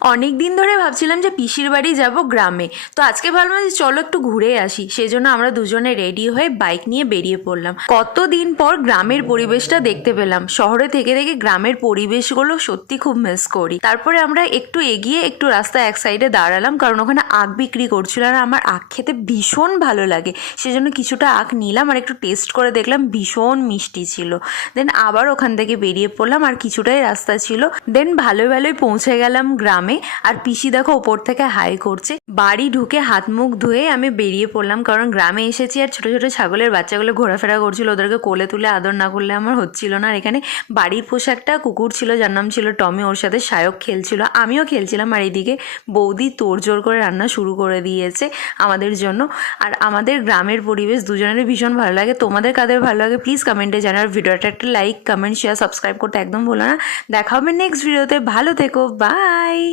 অনেক দিন ধরে ভাবছিলাম যে পিসির বাড়ি যাব গ্রামে। তো আজকে ভাবলাম যে চলো একটু ঘুরে আসি, সেজন্য আমরা দুজনে রেডি হয়ে বাইক নিয়ে বেরিয়ে পড়লাম। কতদিন পর গ্রামের পরিবেশটা দেখতে পেলাম। শহরে থেকে থেকে গ্রামের পরিবেশগুলো সত্যি খুব মিস করি। তারপরে আমরা একটু এগিয়ে একটু রাস্তা এক সাইডে দাঁড়ালাম, কারণ ওখানে আখ বিক্রি করছিল আর আমার আখ খেতে ভীষণ ভালো লাগে, সেজন্য কিছুটা আখ নিলাম আর একটু টেস্ট করে দেখলাম, ভীষণ মিষ্টি ছিল। দেন আবার ওখান থেকে বেরিয়ে পড়লাম, আর কিছুটাই রাস্তা ছিল। দেন ভালোই ভালোই পৌঁছে গেলাম গ্রামে। আর পিসি দেখো ওপর থেকে হাই করছে। বাড়ি ঢুকে হাত মুখ ধুয়ে আমি বেরিয়ে পড়লাম, কারণ গ্রামে এসেছি আর ছোট ছোট ছাগলের বাচ্চাগুলো ঘোরাফেরা করছিল, ওদেরকে কোলে তুলে আদর না করলে আমার হচ্ছিল না। আর এখানে বাড়ির পোষা একটা কুকুর ছিল যার নাম ছিল টমি, ওর সাথে সায়ক খেলছিল, আমিও খেলছিলাম। আর এইদিকে বৌদি তোড়জোড় করে রান্না শুরু করে দিয়েছে আমাদের জন্য। আর আমাদের গ্রামের পরিবেশ দুজনেরই ভীষণ ভালো লাগে। তোমাদের কাদের ভালো লাগে প্লিজ কমেন্টে জানার। ভিডিওটা একটা লাইক, কমেন্ট, শেয়ার, সাবস্ক্রাইব করতে একদম ভুলো না। দেখা হবে নেক্সট ভিডিওতে। ভালো থেকো, বাই।